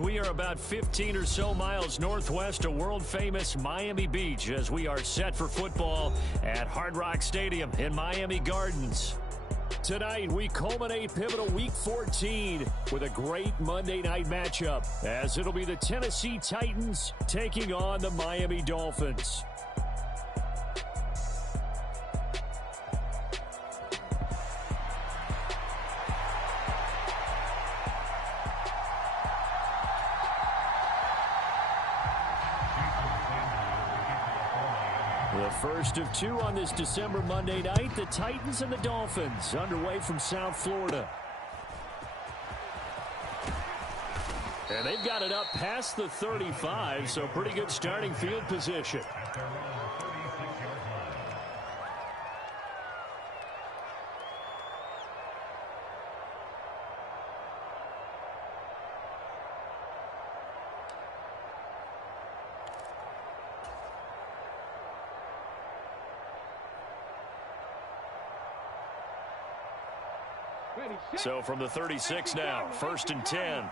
We are about 15 or so miles northwest of world-famous Miami Beach as we are set for football at Hard Rock Stadium in Miami Gardens. Tonight, we culminate pivotal Week 14 with a great Monday night matchup as it'll be the Tennessee Titans taking on the Miami Dolphins. The first of two on this December Monday night, the Titans and the Dolphins underway from South Florida. And they've got it up past the 35, so pretty good starting field position. So from the 36 now, 1st and 10.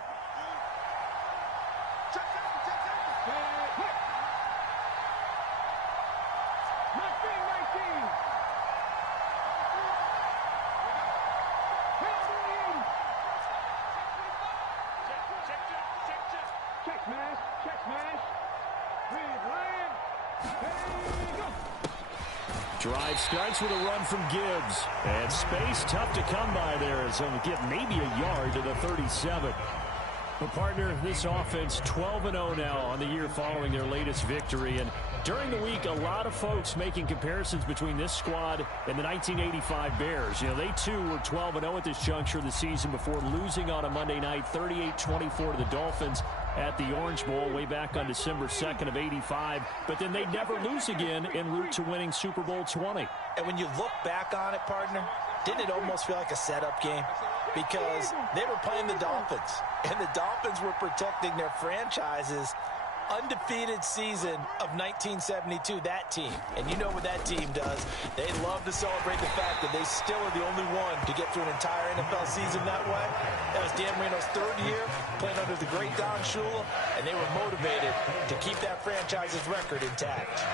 Drive starts with a run from Gibbs. And space tough to come by there as he'll get maybe a yard to the 37. But partner, this offense 12-0 now on the year following their latest victory. And during the week, a lot of folks making comparisons between this squad and the 1985 Bears. You know, they too were 12-0 at this juncture of the season before losing on a Monday night 38-24 to the Dolphins at the Orange Bowl way back on December 2nd of 85. But then they'd never lose again en route to winning Super Bowl 20. And when you look back on it, partner, didn't it almost feel like a setup game? Because they were playing the Dolphins, and the Dolphins were protecting their franchise's undefeated season of 1972, that team. And you know what that team does. They love to celebrate the fact that they still are the only one to get through an entire NFL season that way. That was Dan Marino's third year playing under the great Don Shula, and they were motivated to keep that franchise's record intact.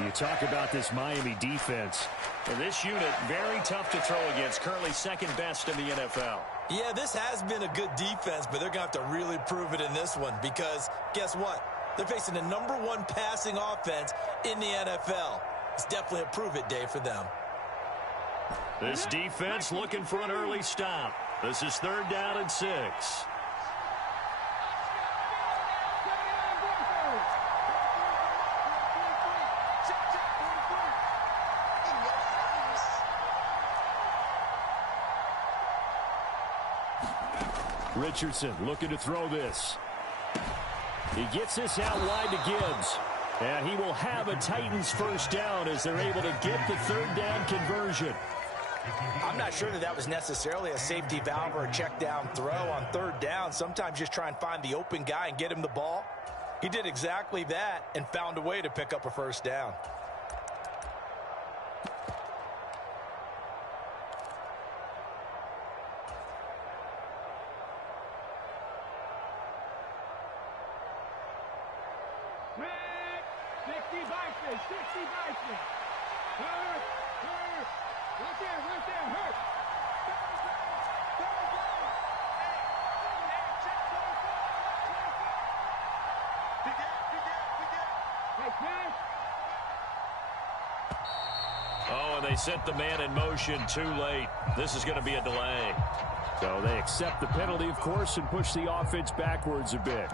You talk about this Miami defense. And this unit, very tough to throw against, currently second best in the NFL. Yeah, this has been a good defense, but they're going to have to really prove it in this one because guess what? They're facing the #1 passing offense in the NFL. It's definitely a prove-it day for them. This defense looking for an early stop. This is 3rd down and 6. Richardson looking to throw this. He gets this out wide to Gibbs. And he will have a Titans first down as they're able to get the 3rd down conversion. I'm not sure that was necessarily a safety valve or a check down throw on 3rd down. Sometimes just try and find the open guy and get him the ball. He did exactly that and found a way to pick up a first down. Oh, and they set the man in motion too late. This is going to be a delay. So they accept the penalty, of course, and push the offense backwards a bit.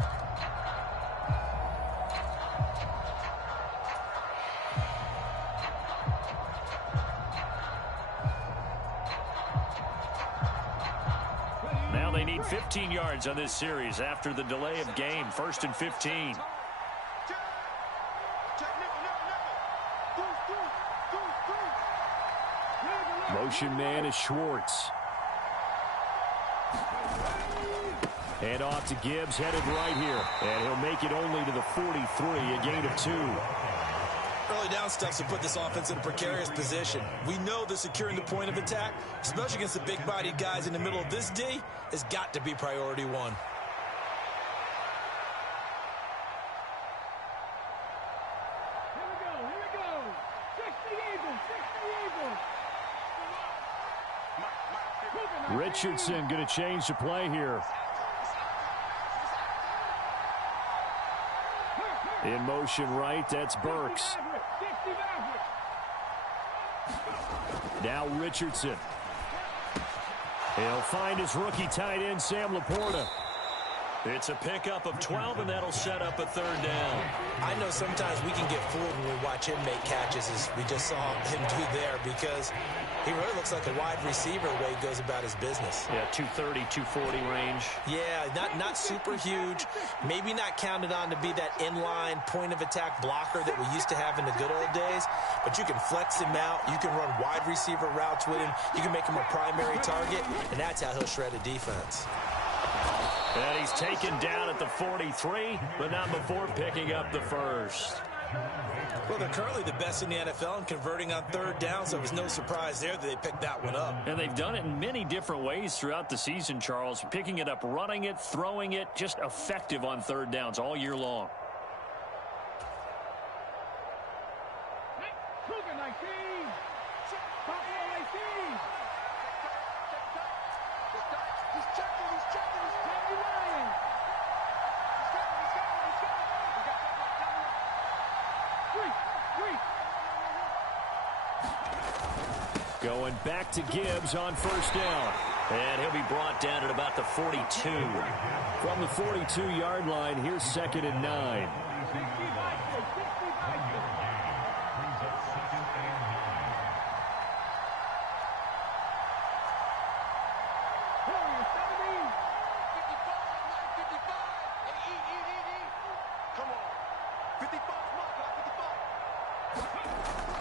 Now they need 15 yards on this series after the delay of game. 1st and 15. Motion man is Schwartz. Hand off to Gibbs, headed right here. And he'll make it only to the 43, a gain of 2. Early down stuff to put this offense in a precarious position. We know that securing the point of attack, especially against the big-bodied guys in the middle of this D, has got to be priority 1. Richardson going to change the play here. In motion right, that's Burks. Now Richardson. He'll find his rookie tight end, Sam Laporta. It's a pickup of 12, and that'll set up a third down. I know sometimes we can get fooled when we watch him make catches, as we just saw him do there, because he really looks like a wide receiver the way he goes about his business. Yeah, 230, 240 range. Yeah, not super huge. Maybe not counted on to be that inline point-of-attack blocker that we used to have in the good old days, but you can flex him out. You can run wide receiver routes with him. You can make him a primary target, and that's how he'll shred a defense. And he's taken down at the 43, but not before picking up the first. Well, they're currently the best in the NFL in converting on third down, so it was no surprise there that they picked that one up. And they've done it in many different ways throughout the season, Charles. Picking it up, running it, throwing it, just effective on third downs all year long. Going back to Gibbs on first down. And he'll be brought down at about the 42. From the 42-yard line, here's 2nd and 9.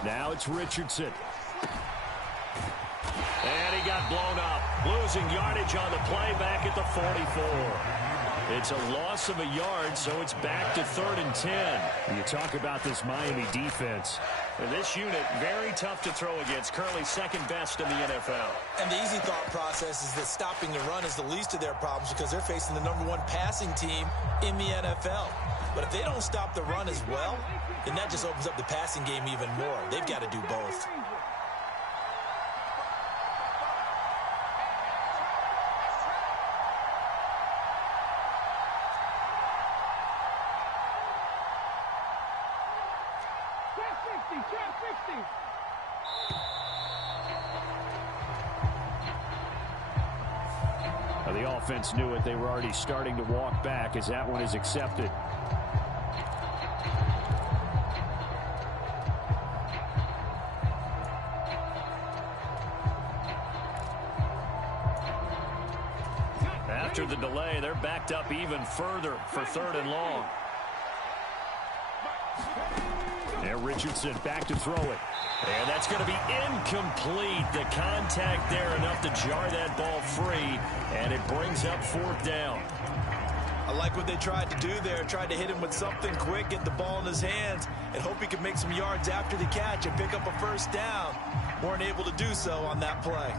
Now it's Richardson. And he got blown up. Losing yardage on the play back at the 44. It's a loss of a yard, so it's back to 3rd and 10. You talk about this Miami defense. This unit, very tough to throw against. Currently second best in the NFL. And the easy thought process is that stopping the run is the least of their problems because they're facing the #1 passing team in the NFL. But if they don't stop the run as well, then that just opens up the passing game even more. They've got to do both. The offense knew it. They were already starting to walk back as that one is accepted. After the delay, they're backed up even further for 3rd and long. There, Richardson back to throw it. And that's going to be incomplete. The contact there enough to jar that ball free, and it brings up 4th down. I like what they tried to do there. Tried to hit him with something quick, get the ball in his hands, and hope he could make some yards after the catch and pick up a first down. Weren't able to do so on that play.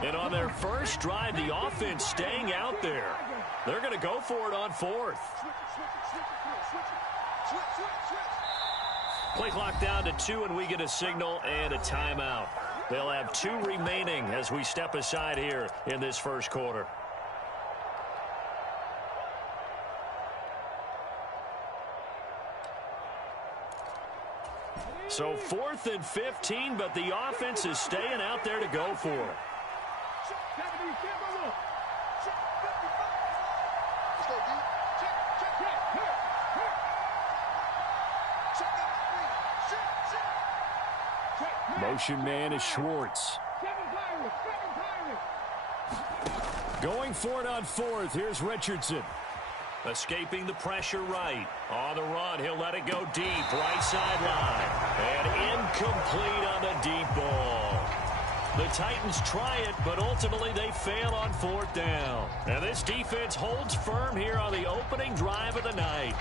And on their first drive, the offense staying out there. They're going to go for it on 4th. Play clock down to 2, and we get a signal and a timeout. They'll have 2 remaining as we step aside here in this first quarter. So 4th and 15, but the offense is staying out there to go for it. Motion man is Schwartz. Going for it on 4th. Here's Richardson. Escaping the pressure right. On the run, he'll let it go deep. Right sideline. And incomplete on the deep ball. The Titans try it, but ultimately they fail on 4th down. And this defense holds firm here on the opening drive of the night.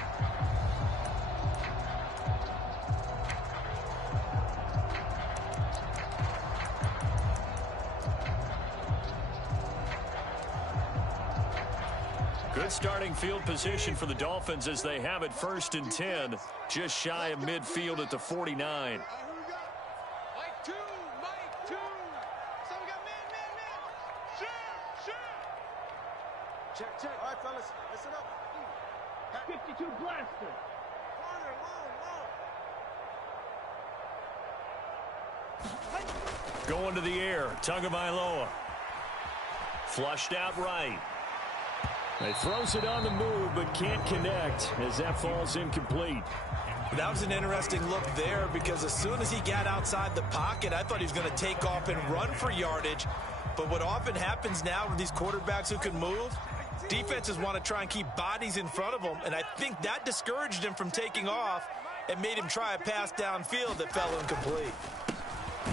Good starting field position for the Dolphins as they have it 1st and 10, just shy of midfield at the 49. Check. All right, fellas, listen up. 52 blaster. Going to the air, Tagovailoa. Flushed out right. He throws it on the move, but can't connect as that falls incomplete. That was an interesting look there because as soon as he got outside the pocket, I thought he was going to take off and run for yardage. But what often happens now with these quarterbacks who can move, defenses want to try and keep bodies in front of them, and I think that discouraged him from taking off and made him try a pass downfield that fell incomplete.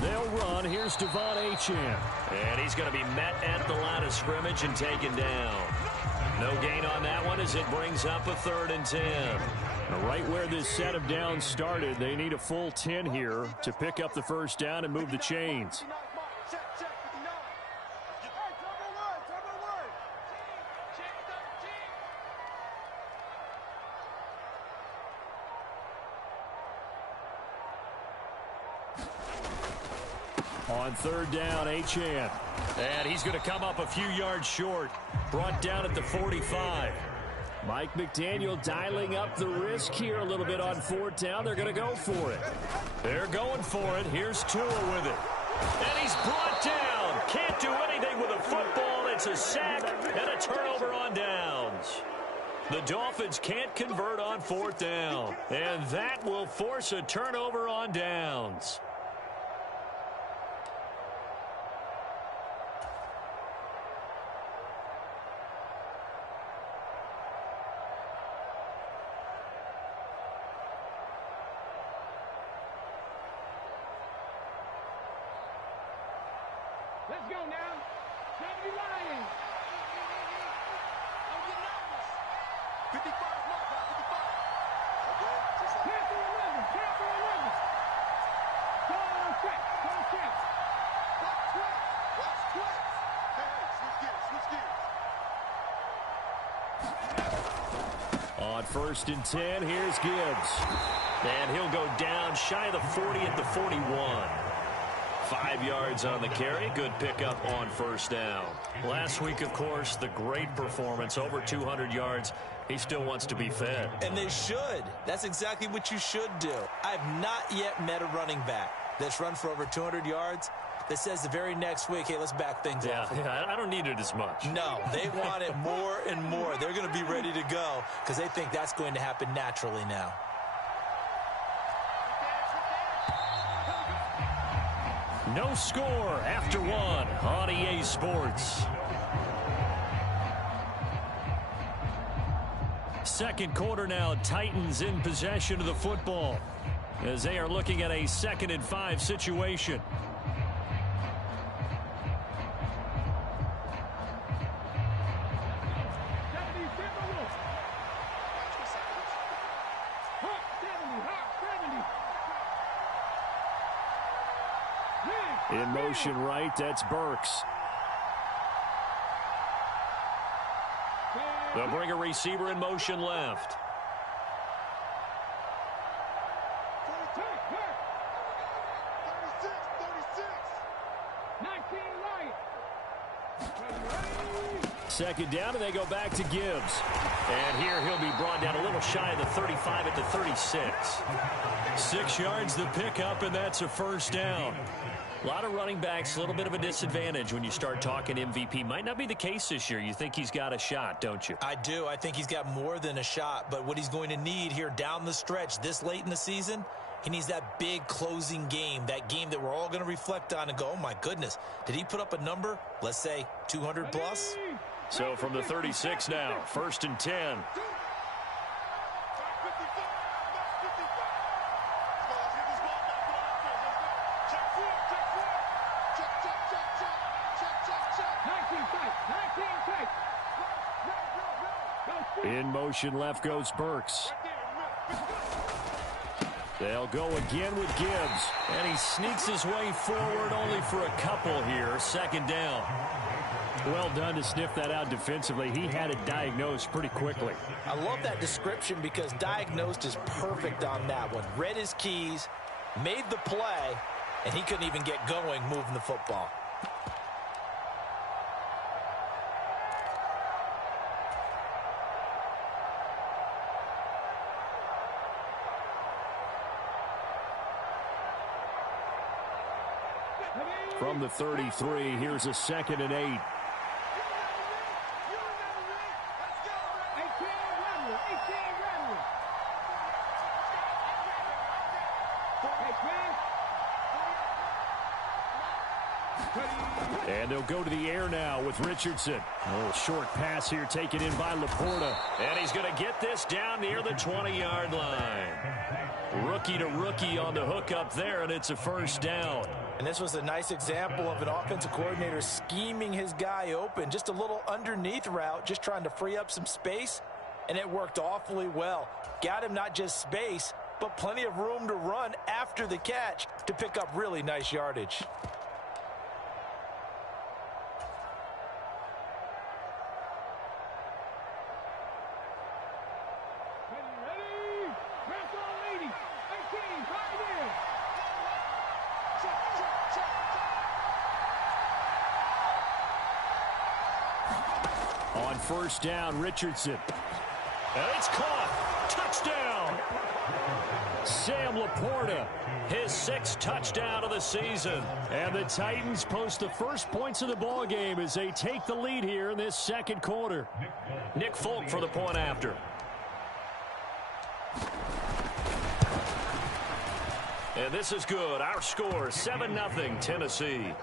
They'll run. Here's Devon Achane. And he's going to be met at the line of scrimmage and taken down. No gain on that one as it brings up a 3rd and 10. Right where this set of downs started, they need a full 10 here to pick up the 1st down and move the chains. On 3rd down, Achane. And he's going to come up a few yards short. Brought down at the 45. Mike McDaniel dialing up the risk here a little bit on 4th down. They're going to go for it. They're going for it. Here's Tua with it. And he's brought down. Can't do anything with a football. It's a sack and a turnover on downs. The Dolphins can't convert on 4th down. And that will force a turnover on downs. Let's go now. Sammy Lions. Don't get nervous. 55 mark, 55. Okay, just like Panther 11. Go on track. Watch track. Hey, switch gears. On 1st and 10, here's Gibbs. And he'll go down shy of the 40 at the 41. 5 yards on the carry. Good pickup on 1st down. Last week, of course, the great performance, over 200 yards. He still wants to be fed. And they should. That's exactly what you should do. I've not yet met a running back that's run for over 200 yards that says the very next week, hey, let's back things off. Yeah, I don't need it as much. No, they want it more and more. They're going to be ready to go because they think that's going to happen naturally now. No score after 1 on EA Sports. 2nd quarter now, Titans in possession of the football as they are looking at a 2nd and 5 situation. In motion right, that's Burks. They'll bring a receiver in motion left. Second down, and they go back to Gibbs. And here he'll be brought down a little shy of the 35 at the 36. 6 yards the pickup, and that's a 1st down. A lot of running backs, a little bit of a disadvantage when you start talking MVP. Might not be the case this year. You think he's got a shot, don't you? I do. I think he's got more than a shot. But what he's going to need here down the stretch this late in the season, he needs that big closing game, that game that we're all going to reflect on and go, oh, my goodness, did he put up a number, let's say, 200 plus? So from the 36 now, 1st and 10. In motion left goes Burks. They'll go again with Gibbs. And he sneaks his way forward only for a couple here. Second down. Well done to sniff that out defensively. He had it diagnosed pretty quickly. I love that description because diagnosed is perfect on that one. Read his keys, made the play, and he couldn't even get going moving the football. From the 33, here's a 2nd and 8. And they'll go to the air now with Richardson. A little short pass here taken in by Laporta. And he's going to get this down near the 20-yard line. Rookie to rookie on the hook up there, and it's a first down. And this was a nice example of an offensive coordinator scheming his guy open. Just a little underneath route, just trying to free up some space, and it worked awfully well. Got him not just space, but plenty of room to run after the catch to pick up really nice yardage. On first down, Richardson. And it's caught. Touchdown. Sam Laporta, his 6th touchdown of the season. And the Titans post the first points of the ball game as they take the lead here in this second quarter. Nick Folk for the point after. And this is good. Our score, 7-0 Tennessee.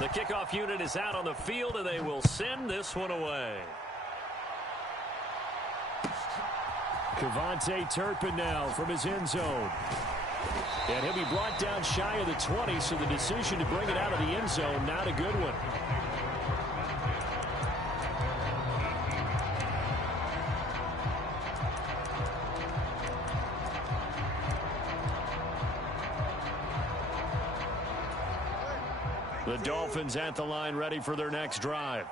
The kickoff unit is out on the field, and they will send this one away. Kevontae Turpin now from his end zone. And he'll be brought down shy of the 20, so the decision to bring it out of the end zone, not a good one. The Dolphins at the line ready for their next drive.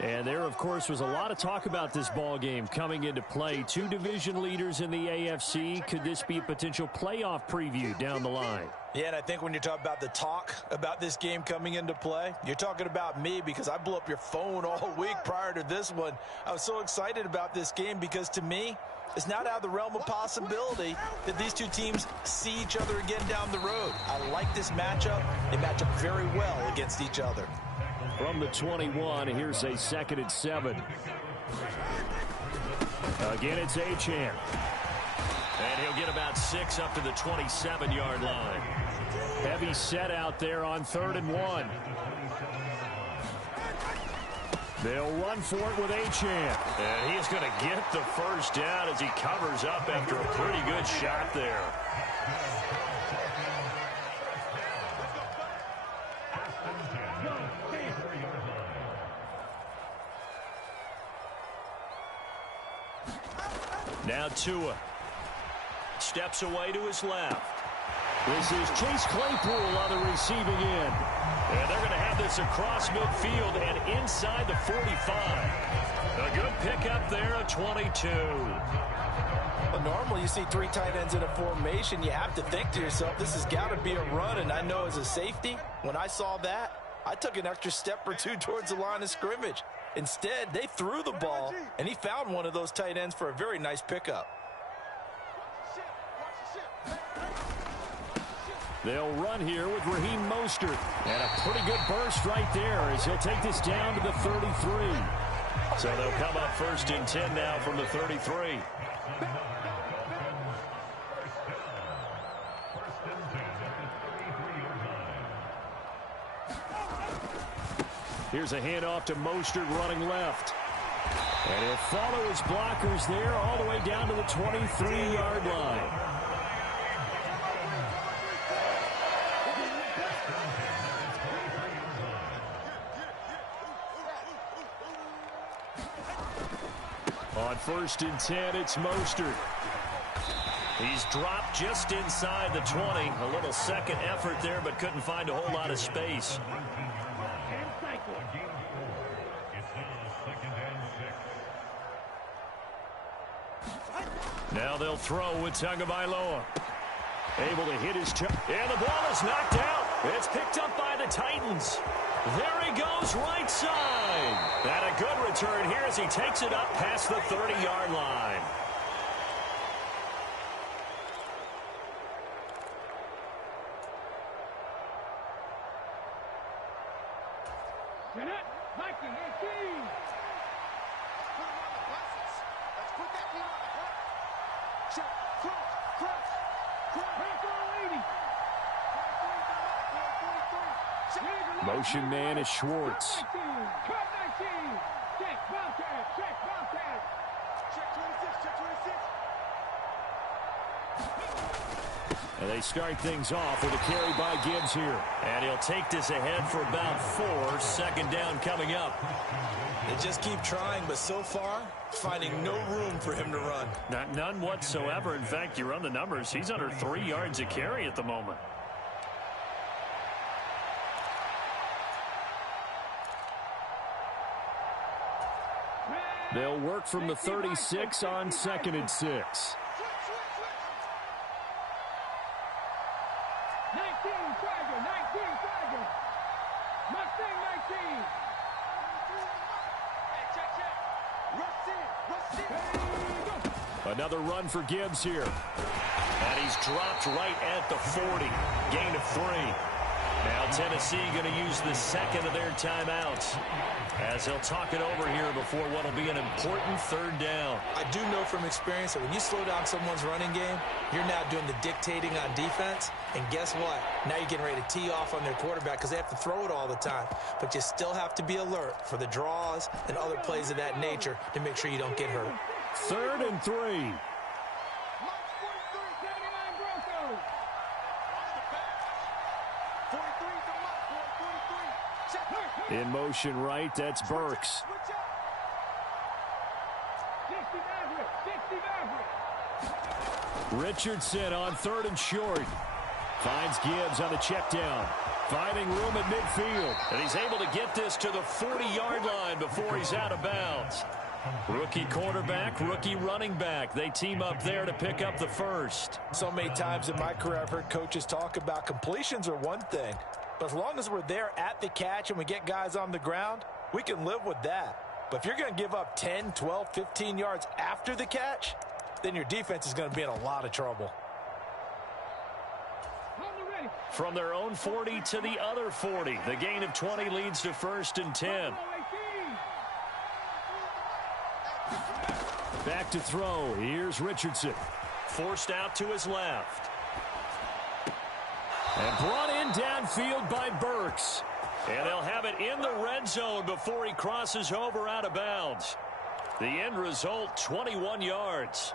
And there, of course, was a lot of talk about this ball game coming into play. 2 division leaders in the AFC. Could this be a potential playoff preview down the line? Yeah, and I think when you're talking about the talk about this game coming into play, you're talking about me because I blew up your phone all week prior to this one. I was so excited about this game because to me, it's not out of the realm of possibility that these two teams see each other again down the road. I like this matchup. They match up very well against each other. From the 21, here's a 2nd and 7. Again, it's Achane. And he'll get about 6 up to the 27-yard line. Heavy set out there on 3rd and 1. They'll run for it with Achane. And he's going to get the first down as he covers up after a pretty good shot there. Now Tua steps away to his left. This is Chase Claypool on the receiving end. And they're going to have this across midfield and inside the 45. A good pickup there at 22. Well, normally you see 3 tight ends in a formation. You have to think to yourself, this has got to be a run. And I know as a safety, when I saw that, I took an extra step or 2 towards the line of scrimmage. Instead, they threw the ball, and he found one of those tight ends for a very nice pickup. They'll run here with Raheem Mostert. And a pretty good burst right there as he'll take this down to the 33. So they'll come up 1st and 10 now from the 33. Here's a handoff to Mostert running left. And he'll follow his blockers there all the way down to the 23-yard line. On 1st and 10, it's Mostert. He's dropped just inside the 20. A little second effort there, but couldn't find a whole lot of space. Now they'll throw with Tagovailoa. Able to hit his and the ball is knocked out. It's picked up by the Titans. There he goes, right side. And a good return here as he takes it up past the 30-yard line. Motion man is Schwartz. And they start things off with a carry by Gibbs here. And he'll take this ahead for about 4. 2nd down coming up. They just keep trying, but so far, finding no room for him to run. None whatsoever. In fact, you run the numbers. He's under 3 yards a carry at the moment. They'll work from the 36 on 2nd and 6. 19, Mustang 19. Another run for Gibbs here. And he's dropped right at the 40. Gain of 3. Now Tennessee going to use the second of their timeouts as they'll talk it over here before what will be an important 3rd down. I do know from experience that when you slow down someone's running game, you're now doing the dictating on defense. And guess what? Now you're getting ready to tee off on their quarterback because they have to throw it all the time. But you still have to be alert for the draws and other plays of that nature to make sure you don't get hurt. 3rd and 3. In motion right, that's Burks. Richardson on 3rd and short. Finds Gibbs on the check down. Finding room at midfield. And he's able to get this to the 40-yard line before he's out of bounds. Rookie quarterback, rookie running back. They team up there to pick up the 1st. So many times in my career I've heard coaches talk about completions are one thing. But as long as we're there at the catch and we get guys on the ground, we can live with that. But if you're going to give up 10, 12, 15 yards after the catch, then your defense is going to be in a lot of trouble. From their own 40 to the other 40. The gain of 20 leads to 1st and 10. Back to throw. Here's Richardson. Forced out to his left. And brought in downfield by Burks. And they'll have it in the red zone before he crosses over out of bounds. The end result, 21 yards.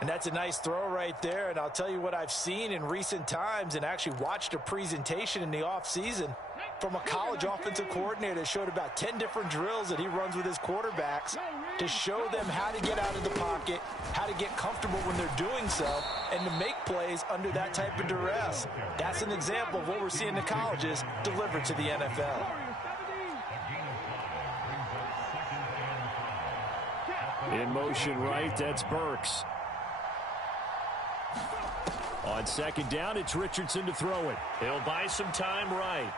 And that's a nice throw right there. And I'll tell you what I've seen in recent times and actually watched a presentation in the offseason from a college offensive coordinator that showed about 10 different drills that he runs with his quarterbacks to show them how to get out of the pocket, how to get comfortable when they're doing so, and to make plays under that type of duress. That's an example of what we're seeing in the colleges delivered to the NFL. In motion right, that's Burks. On 2nd down, it's Richardson to throw it. He'll buy some time right.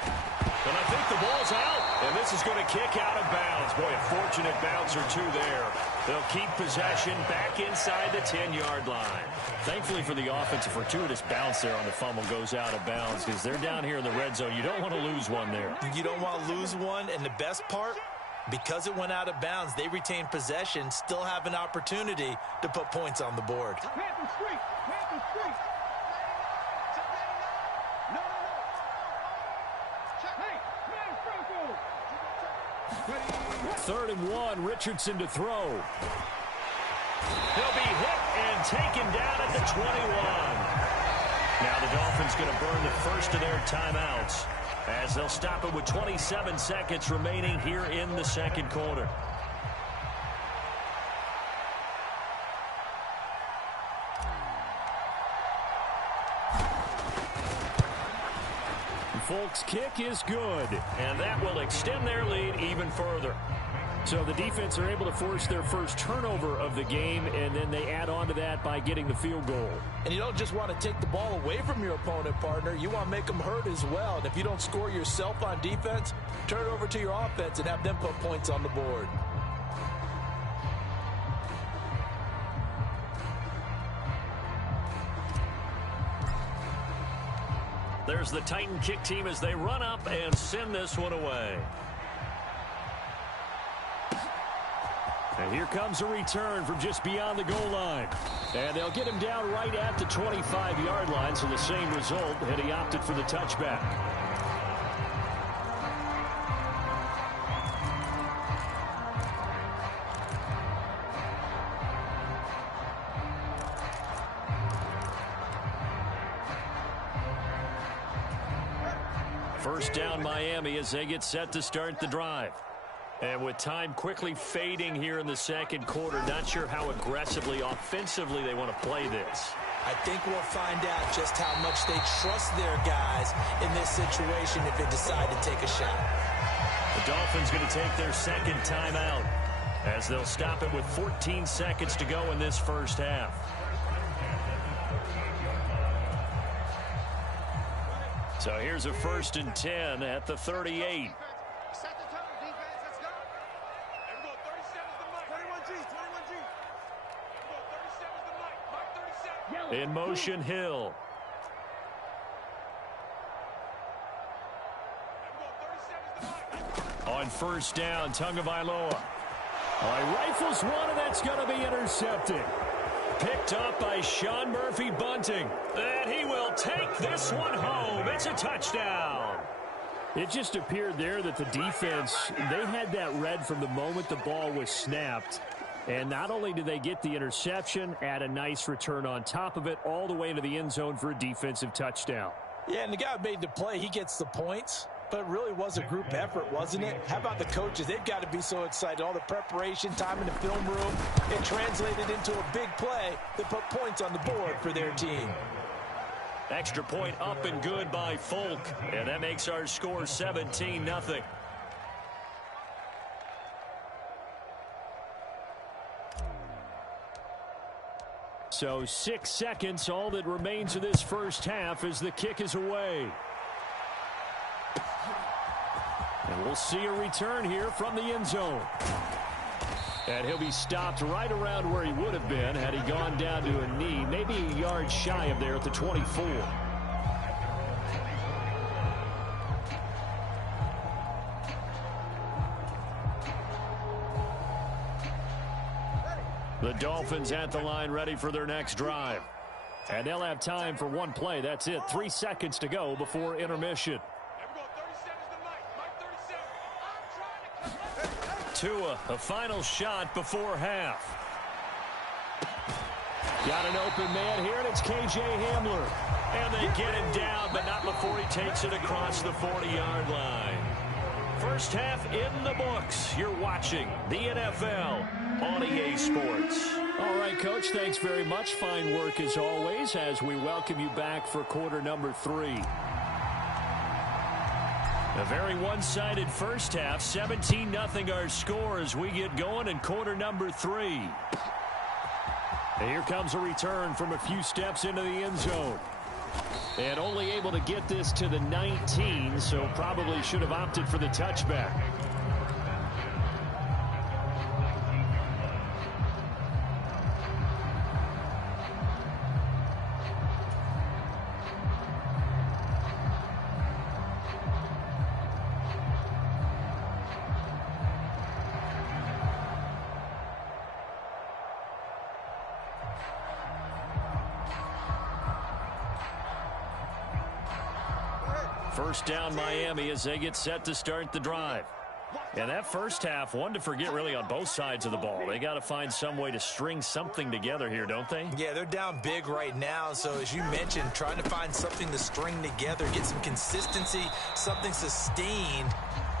And I think the ball's out. And this is going to kick out of bounds. Boy, a fortunate bounce or two there. They'll keep possession back inside the 10-yard line. Thankfully for the offense, a fortuitous bounce there on the fumble goes out of bounds because they're down here in the red zone. You don't want to lose one there. You don't want to lose one. And the best part, because it went out of bounds, they retain possession, still have an opportunity to put points on the board. Third and 1, Richardson to throw. He'll be hit and taken down at the 21. Now the Dolphins going to burn the first of their timeouts as they'll stop it with 27 seconds remaining here in the 2nd quarter. Folk's kick is good, and that will extend their lead even further. So the defense are able to force their first turnover of the game, and then they add on to that by getting the field goal. And you don't just want to take the ball away from your opponent, partner. You want to make them hurt as well. And if you don't score yourself on defense, turn it over to your offense and have them put points on the board. There's the Titan kick team as they run up and send this one away. And here comes a return from just beyond the goal line. And they'll get him down right at the 25-yard line, so the same result, and he opted for the touchback. First down Miami as they get set to start the drive. And with time quickly fading here in the second quarter, not sure how aggressively, offensively they want to play this. I think we'll find out just how much they trust their guys in this situation if they decide to take a shot. The Dolphins going to take their second timeout as they'll stop it with 14 seconds to go in this first half. So here's a 1st and 10 at the 38. In motion, Hill. On first down, Tagovailoa. Rifles one, and that's going to be intercepted. Picked up by Sean Murphy-Bunting. And he will take this one home. It's a touchdown. It just appeared there that the defense, they had that read from the moment the ball was snapped. And not only did they get the interception, add a nice return on top of it, all the way into the end zone for a defensive touchdown. Yeah, and the guy who made the play, he gets the points. But it really was a group effort, wasn't it? How about the coaches? They've got to be so excited. All the preparation, time in the film room, it translated into a big play that put points on the board for their team. Extra point up and good by Folk. And that makes our score 17-0. So 6 seconds, all that remains of this first half as the kick is away. And we'll see a return here from the end zone. And he'll be stopped right around where he would have been had he gone down to a knee, maybe a yard shy of there at the 24. The Dolphins at the line ready for their next drive. And they'll have time for one play. That's it. 3 seconds to go before intermission. Tua, a final shot before half. Got an open man here, and it's K.J. Hamler. And they get him down, but not before he takes it across the 40-yard line. First half in the books. You're watching the NFL on EA Sports. All right, Coach, thanks very much. Fine work as always as we welcome you back for quarter number 3. A very one-sided first half. 17-0 our score as we get going in quarter number 3. And here comes a return from a few steps into the end zone. And only able to get this to the 19, so probably should have opted for the touchback. First down Miami as they get set to start the drive. And that first half, one to forget really on both sides of the ball. They got to find some way to string something together here, don't they? Yeah, they're down big right now. So as you mentioned, trying to find something to string together, get some consistency, something sustained,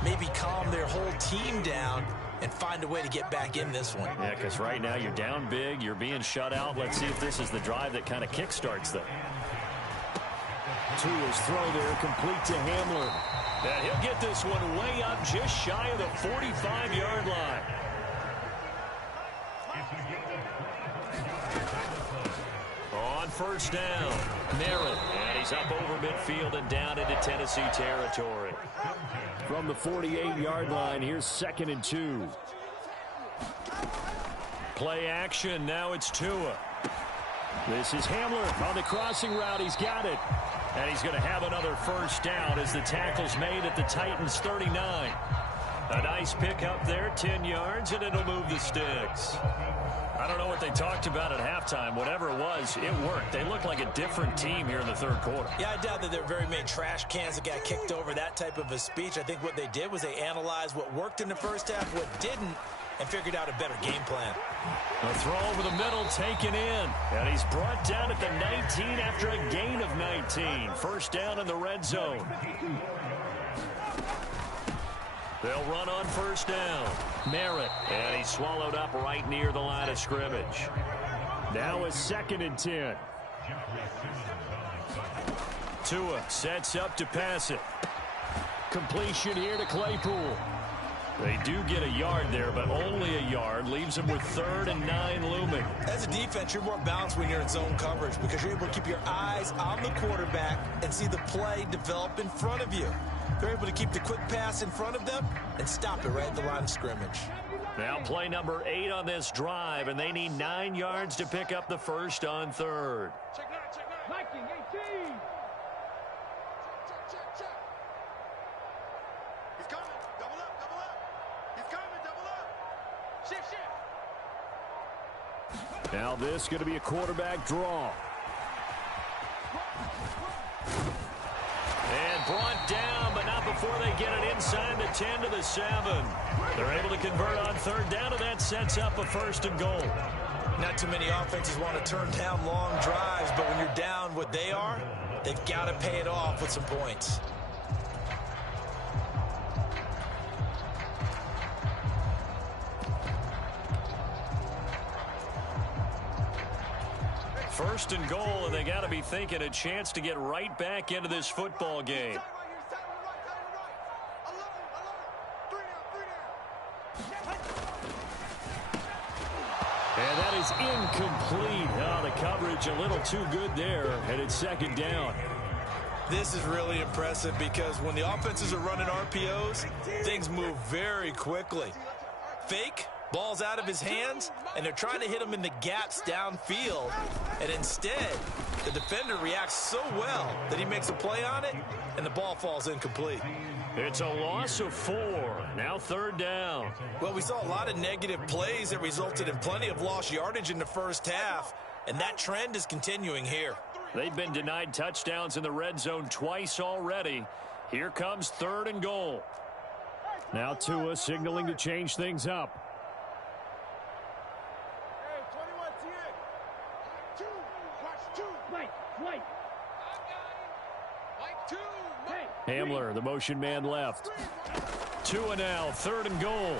maybe calm their whole team down and find a way to get back in this one. Yeah, because right now you're down big, you're being shut out. Let's see if this is the drive that kind of kickstarts them. Tua's throw there, complete to Hamler. And he'll get this one way up just shy of the 45-yard line. On first down, Merritt. And he's up over midfield and down into Tennessee territory. From the 48-yard line, here's 2nd and 2. Play action, now it's Tua. This is Hamler on the crossing route. He's got it. And he's going to have another first down as the tackle's made at the Titans' 39. A nice pickup there, 10 yards, and it'll move the sticks. I don't know what they talked about at halftime. Whatever it was, it worked. They look like a different team here in the third quarter. Yeah, I doubt that there are very many trash cans that got kicked over, that type of a speech. I think what they did was they analyzed what worked in the first half, what didn't, and figured out a better game plan. A throw over the middle taken in. And he's brought down at the 19 after a gain of 19. First down in the red zone. They'll run on first down. Merritt. And he's swallowed up right near the line of scrimmage. Now a 2nd and 10. Tua sets up to pass it. Completion here to Claypool. They do get a yard there, but only a yard. Leaves them with 3rd and 9 looming. As a defense, you're more balanced when you're in zone coverage because you're able to keep your eyes on the quarterback and see the play develop in front of you. They're able to keep the quick pass in front of them and stop it right at the line of scrimmage. Now play number 8 on this drive, and they need 9 yards to pick up the first on 3rd. Check 18. He's coming. Double up. He's coming, double up. Shift. Now this is going to be a quarterback draw. And brought down, but not before they get it inside the 10 to the 7. They're able to convert on 3rd down, and that sets up a 1st and goal. Not too many offenses want to turn down long drives, but when you're down what they are, they've got to pay it off with some points. First and goal, and they got to be thinking a chance to get right back into this football game. And that is incomplete. Oh, the coverage a little too good there, and it's 2nd down. This is really impressive because when the offenses are running RPOs, things move very quickly. Fake, ball's out of his hands, and they're trying to hit him in the gaps downfield. And instead, the defender reacts so well that he makes a play on it, and the ball falls incomplete. It's a loss of 4. Now 3rd down. Well, we saw a lot of negative plays that resulted in plenty of lost yardage in the first half, and that trend is continuing here. They've been denied touchdowns in the red zone twice already. Here comes 3rd and goal. Now Tua signaling to change things up. Hamler, the motion man left. Tua now, 3rd and goal.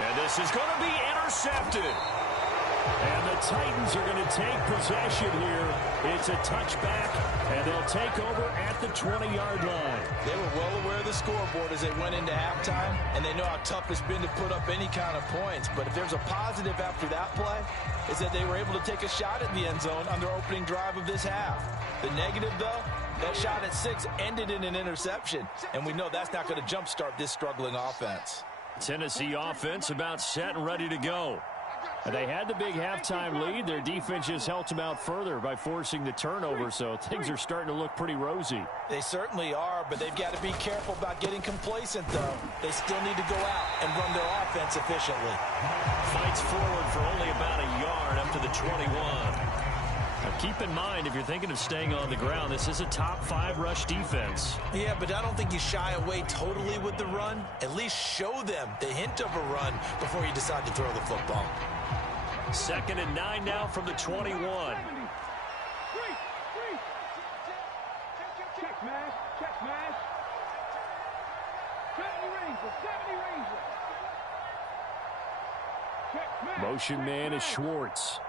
And this is going to be intercepted. And the Titans are going to take possession here. It's a touchback, and they'll take over at the 20-yard line. They were well aware of the scoreboard as they went into halftime, and they know how tough it's been to put up any kind of points. But if there's a positive after that play, is that they were able to take a shot at the end zone on their opening drive of this half. The negative, though, that shot at 6 ended in an interception, and we know that's not going to jumpstart this struggling offense. Tennessee offense about set and ready to go. And they had the big halftime lead. Their defense just helped them out further by forcing the turnover, so things are starting to look pretty rosy. They certainly are, but they've got to be careful about getting complacent, though. They still need to go out and run their offense efficiently. Fights forward for only about a yard up to the 21. Now keep in mind, if you're thinking of staying on the ground, this is a top 5 rush defense. Yeah, but I don't think you shy away totally with the run. At least show them the hint of a run before you decide to throw the football. 2nd and 9 now from the 21. Check smash. 70 Rangers. Check smash. Motion man is Schwartz.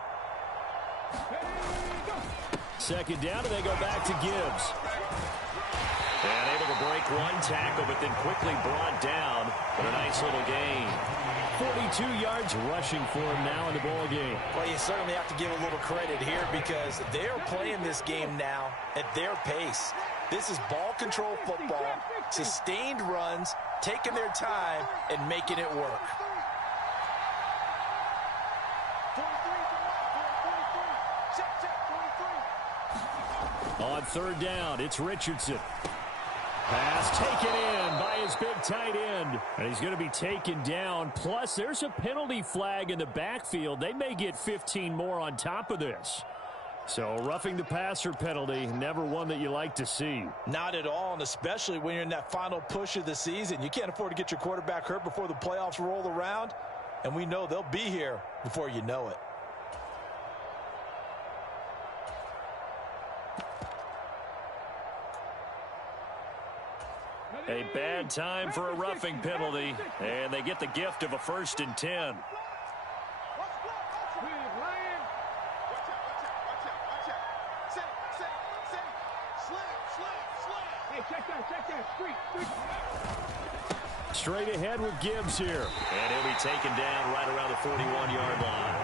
second down, and they go back to Gibbs. And able to break one tackle, but then quickly brought down. But a nice little gain. 42 yards rushing for him now in the ball game. Well, you certainly have to give a little credit here because they're playing this game now at their pace. This is ball control football, sustained runs, taking their time, and making it work. On third down, it's Richardson. Pass taken in by his big tight end. And he's going to be taken down. Plus, there's a penalty flag in the backfield. They may get 15 more on top of this. So, roughing the passer penalty, never one that you like to see. Not at all, and especially when you're in that final push of the season. You can't afford to get your quarterback hurt before the playoffs roll around. And we know they'll be here before you know it. A bad time for a roughing penalty, and they get the gift of a 1st and 10. Straight ahead with Gibbs here. And he'll be taken down right around the 41-yard line.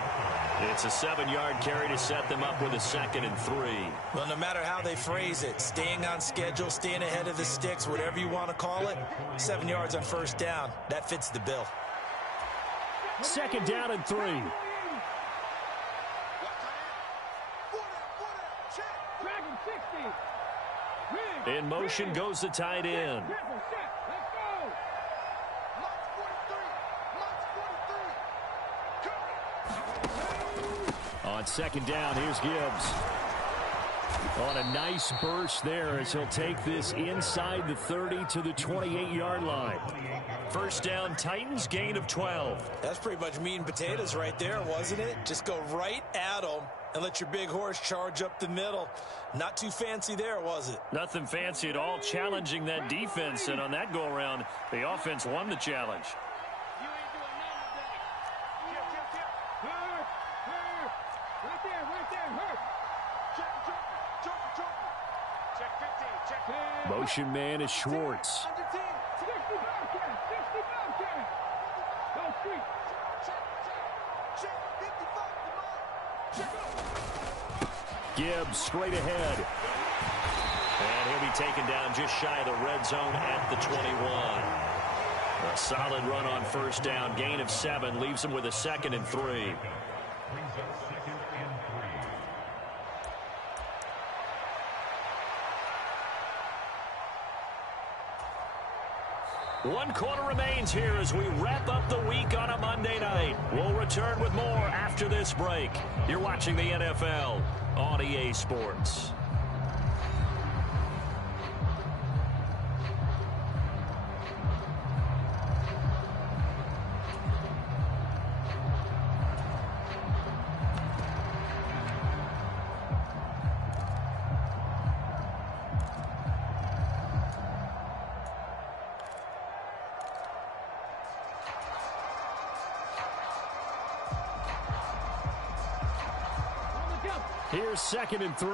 It's a 7-yard carry to set them up with a 2nd and 3. Well, no matter how they phrase it, staying on schedule, staying ahead of the sticks, whatever you want to call it, 7 yards on 1st down. That fits the bill. 2nd down and 3. In motion goes the tight end. On 2nd down, here's Gibbs. On a nice burst there as he'll take this inside the 30 to the 28-yard line. 1st down, Titans, gain of 12. That's pretty much meat and potatoes right there, wasn't it? Just go right at them and let your big horse charge up the middle. Not too fancy there, was it? Nothing fancy at all, challenging that defense, and on that go-around, the offense won the challenge. Motion man is Schwartz. Gibbs straight ahead. And he'll be taken down just shy of the red zone at the 21. A solid run on 1st down. Gain of 7 leaves him with a 2nd and 3. One quarter remains here as we wrap up the week on a Monday night. We'll return with more after this break. You're watching the NFL on EA Sports. Here's 2nd and 3.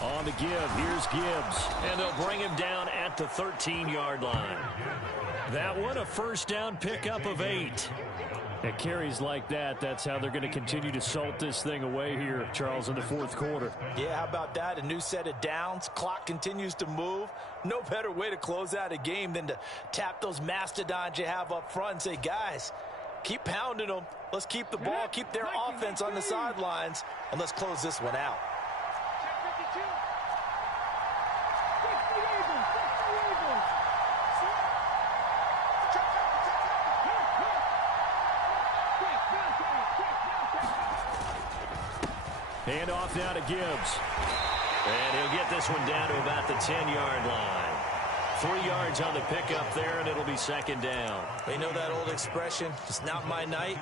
On the give, here's Gibbs. And they'll bring him down at the 13-yard line. That one, a 1st down pickup of 8. At carries like that, that's how they're going to continue to salt this thing away here, Charles, in the 4th quarter. Yeah, how about that? A new set of downs. Clock continues to move. No better way to close out a game than to tap those mastodons you have up front and say, guys, keep pounding them. Let's keep the ball, keep their offense on the sidelines, and let's close this one out. Hand off now to Gibbs. And he'll get this one down to about the 10-yard line. 3 yards on the pickup there, and it'll be second down. You know that old expression, it's not my night?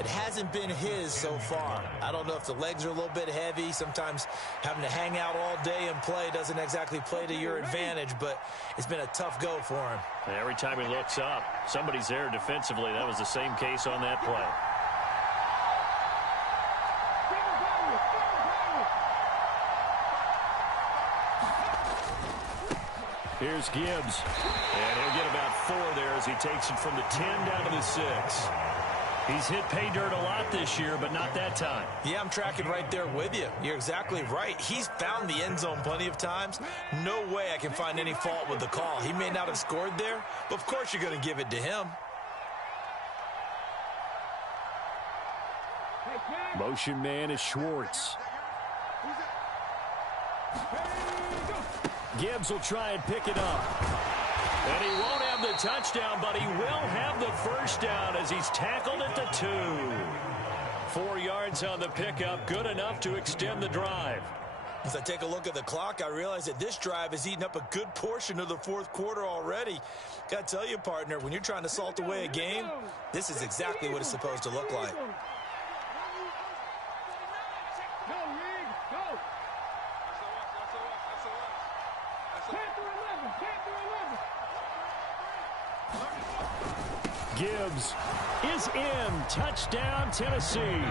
It hasn't been his so far. I don't know if the legs are a little bit heavy. Sometimes having to hang out all day and play doesn't exactly play to your advantage, but it's been a tough go for him. And every time he looks up, somebody's there defensively. That was the same case on that play. Here's Gibbs. And he'll get about 4 there as he takes it from the 10 down to the 6. He's hit pay dirt a lot this year, but not that time. Yeah, I'm tracking right there with you. You're exactly right. He's found the end zone plenty of times. No way I can find any fault with the call. He may not have scored there, but of course you're going to give it to him. Motion man is Schwartz. Gibbs will try and pick it up. And he won't have the touchdown, but he will have the first down as he's tackled at the 2. 4 yards on the pickup, good enough to extend the drive. As I take a look at the clock, I realize that this drive has eaten up a good portion of the 4th quarter already. Got to tell you, partner, when you're trying to salt away a game, this is exactly what it's supposed to look like. Gibbs is in. Touchdown, Tennessee.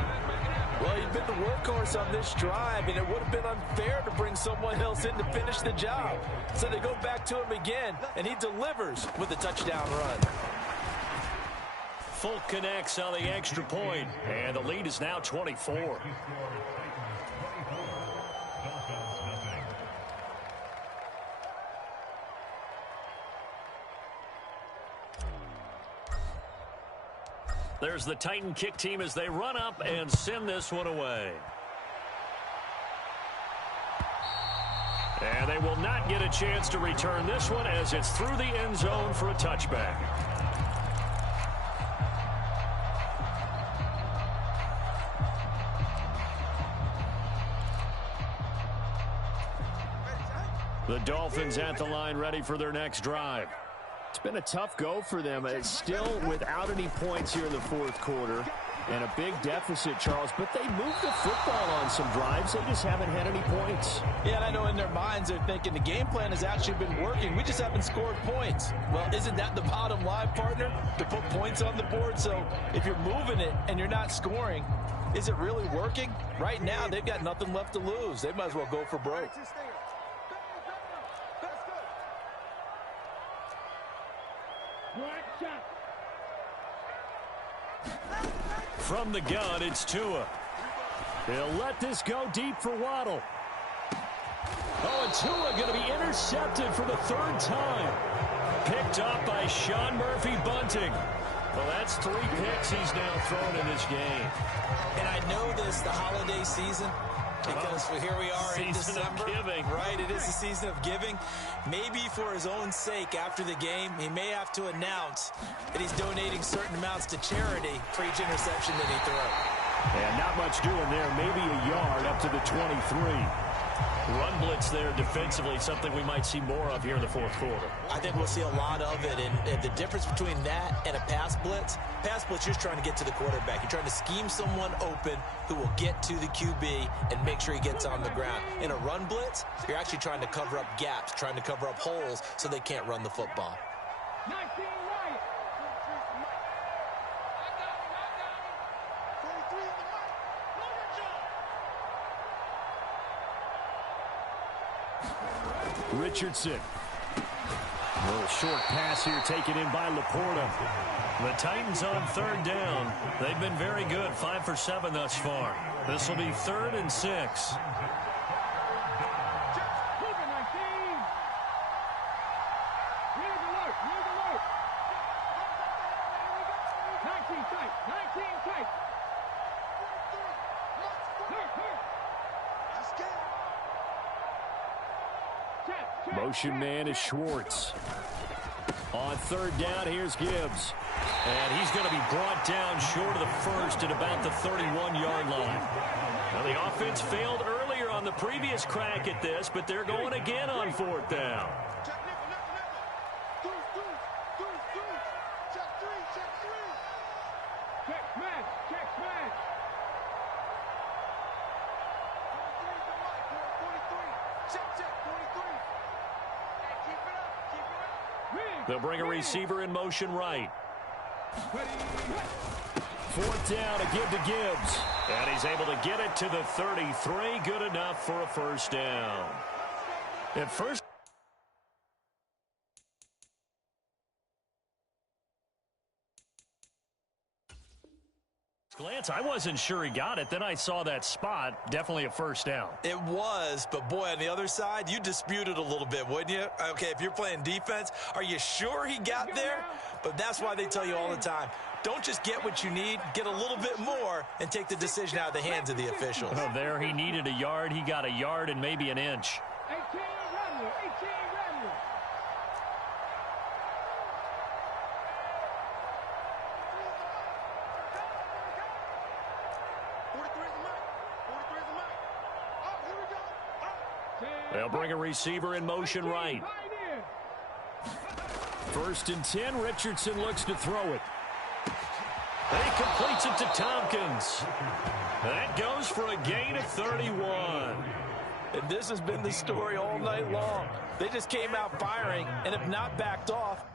Well, he's been the workhorse on this drive, and it would have been unfair to bring someone else in to finish the job. So they go back to him again, and he delivers with a touchdown run. Folk connects on the extra point, and the lead is now 24. There's the Titan kick team as they run up and send this one away. And they will not get a chance to return this one as it's through the end zone for a touchback. The Dolphins at the line ready for their next drive. It's been a tough go for them. It's still without any points here in the 4th quarter and a big deficit, Charles, but they moved the football on some drives. They just haven't had any points. Yeah, and I know in their minds they're thinking the game plan has actually been working. We just haven't scored points. Well, isn't that the bottom line, partner? To put points on the board. So if you're moving it and you're not scoring, is it really working? Right now, they've got nothing left to lose. They might as well go for broke. From the gun, it's Tua. They'll let this go deep for Waddle. Oh, and Tua going to be intercepted for the 3rd time. Picked up by Sean Murphy-Bunting. Well, that's 3 picks he's now thrown in this game. And I know this, the holiday season, because here we are in December. Season of giving. Right, it is the season of giving. Maybe for his own sake after the game, he may have to announce that he's donating certain amounts to charity for each interception that he throws. And not much doing there. Maybe a yard up to the 23. Run blitz there defensively, something we might see more of here in the 4th quarter. I think we'll see a lot of it, and the difference between that and a pass blitz, you're just trying to get to the quarterback. You're trying to scheme someone open who will get to the QB and make sure he gets on the ground. In a run blitz, you're actually trying to cover up gaps, trying to cover up holes so they can't run the football. 19 right. Richardson. A little short pass here taken in by Laporta. The Titans on 3rd down. They've been very good, 5 for 7 thus far. This will be 3rd and 6. Motion man is Schwartz. On 3rd down, here's Gibbs. And he's going to be brought down short of the 1st at about the 31-yard line. Now, the offense failed earlier on the previous crack at this, but they're going again on 4th down. Check smash. Check smash. 43's the mic, boy. 43. Check, 43. Hey, keep it up. Keep it up. Rig. They'll bring a receiver in motion right. Ready. Fourth down, a give to Gibbs. And he's able to get it to the 33. Good enough for a first down. At first glance, I wasn't sure he got it. Then I saw that spot. Definitely a first down. It was, but boy, on the other side, you disputed a little bit, wouldn't you? Okay, if you're playing defense, are you sure he got there? But that's why they tell you all the time, don't just get what you need, get a little bit more and take the decision out of the hands of the officials. Oh, there he needed a yard. He got a yard and maybe an inch. 18 Rattler. 18 Rattler. They'll bring a receiver in motion right. First and 10, Richardson looks to throw it. And he completes it to Tompkins. That goes for a gain of 31. And this has been the story all night long. They just came out firing and have not backed off.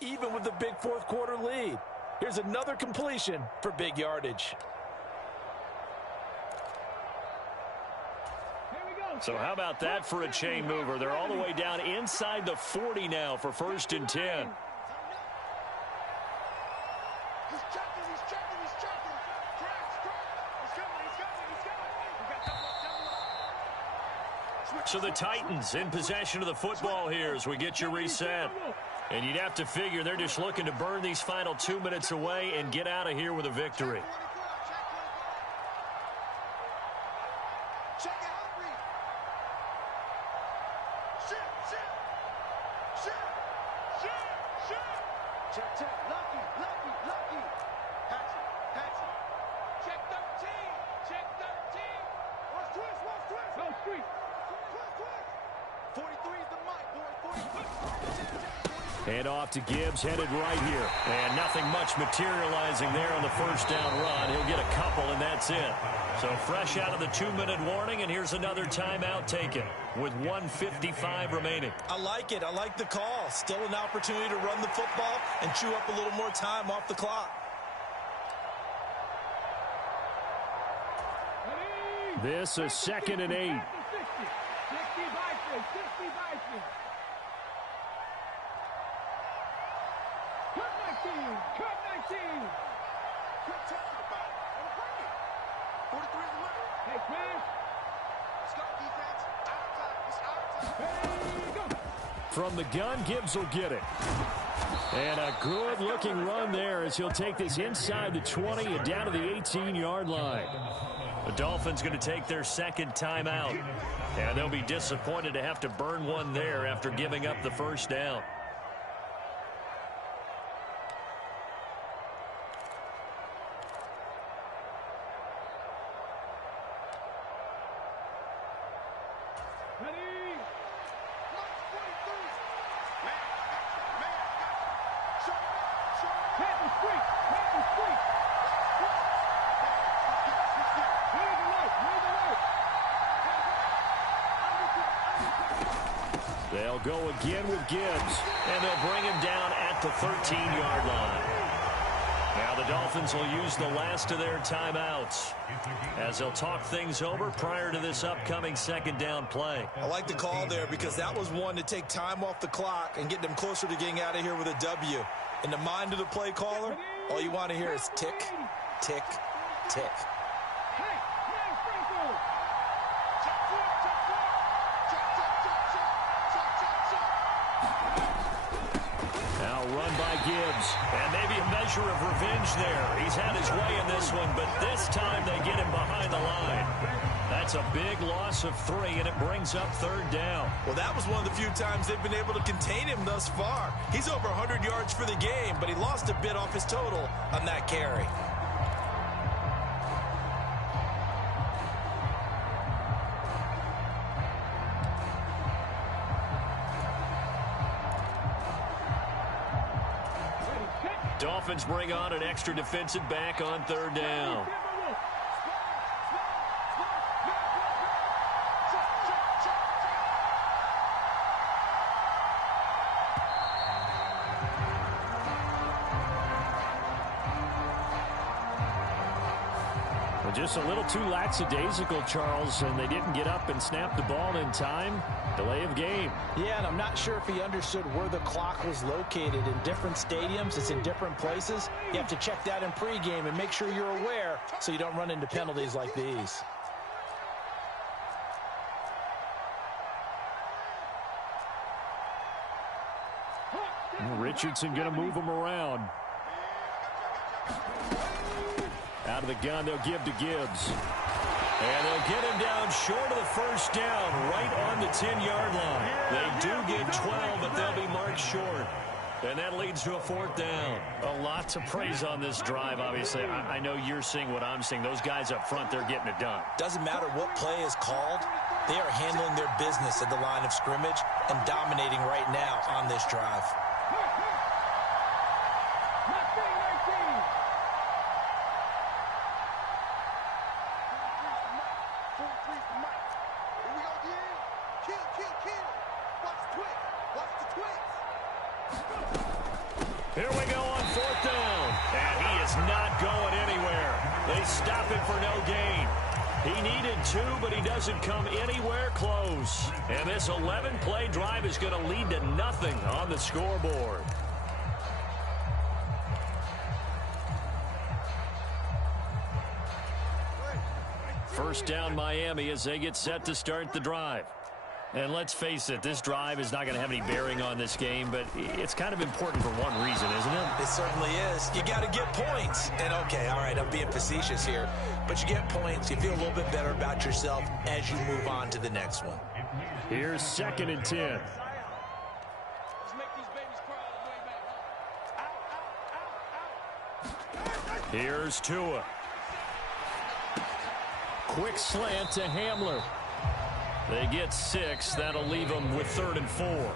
Even with the big fourth quarter lead. Here's another completion for big yardage. So how about that for a chain mover? They're all the way down inside the 40 now for first and 10. He's checking. So the Titans in possession of the football here as we get you reset. And you'd have to figure they're just looking to burn these final 2 minutes away and get out of here with a victory. Check it out, Reed. Shit. Check. Lucky. Hatchet. Check 13. Watch twist. Go street. Twist. 43 is the mic, boy. 43. Hand off to Gibbs, headed right here. And nothing much materializing there on the first down run. He'll get a couple, and that's it. So fresh out of the 2-minute warning, and here's another timeout taken with 1:55 remaining. I like it. I like the call. Still an opportunity to run the football and chew up a little more time off the clock. This is 2nd and 8. 60 Bison. Cut 19. Quit talking about it. And bring it. 43 is the mic. Hey, smash. Let's go, defense. Out of time. Hey, go. From the gun, Gibbs will get it. And a good-looking run there as he'll take this inside the 20 and down to the 18-yard line. The Dolphins going to take their second timeout. And they'll be disappointed to have to burn one there after giving up the first down. They'll go again with Gibbs. And they'll bring him down at the 13-yard line. Now the Dolphins will use the last of their timeouts as they'll talk things over prior to this upcoming second down play. I like the call there because that was one to take time off the clock and get them closer to getting out of here with a W. In the mind of the play caller, all you want to hear is tick, tick, tick. Now run by Gibbs. And maybe a measure of revenge there. He's had his way in this one, but this time they get him behind the line. That's a big loss of 3, and it brings up 3rd down. Well, that was one of the few times they've been able to contain him thus far. He's over 100 yards for the game, but he lost a bit off his total on that carry. Dolphins bring on an extra defensive back on 3rd down. Just a little too lackadaisical, Charles, and they didn't get up and snap the ball in time. Delay of game. Yeah, and I'm not sure if he understood where the clock was located. In different stadiums, it's in different places. You have to check that in pregame and make sure you're aware so you don't run into penalties like these. Richardson going to move him around. Out of the gun, they'll give to Gibbs. And they'll get him down short of the 1st down, right on the 10-yard line. They do get 12, but they'll be marked short. And that leads to a 4th down. A lot to praise on this drive, obviously. I know you're seeing what I'm seeing. Those guys up front, they're getting it done. Doesn't matter what play is called. They are handling their business at the line of scrimmage and dominating right now on this drive. Here we go on 4th down. And he is not going anywhere. They stop him for no gain. He needed 2, but he doesn't come anywhere close. And this 11-play drive is going to lead to nothing on the scoreboard. First down, Miami, as they get set to start the drive. And let's face it, this drive is not going to have any bearing on this game, but it's kind of important for one reason, isn't it? It certainly is. You got to get points. And, okay, all right, I'm being facetious here. But you get points. You feel a little bit better about yourself as you move on to the next one. Here's 2nd and 10. Let's make these babies cry all the way back. Here's Tua. Quick slant to Hamler. They get 6. That'll leave them with 3rd and 4.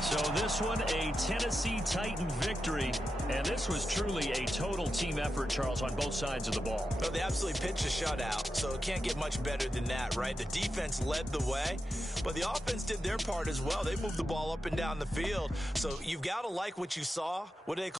So this one, a Tennessee Titan victory. And this was truly a total team effort, Charles, on both sides of the ball. Well, they absolutely pitched a shutout, so it can't get much better than that, right? The defense led the way, but the offense did their part as well. They moved the ball up and down the field. So you've got to like what you saw. What do they call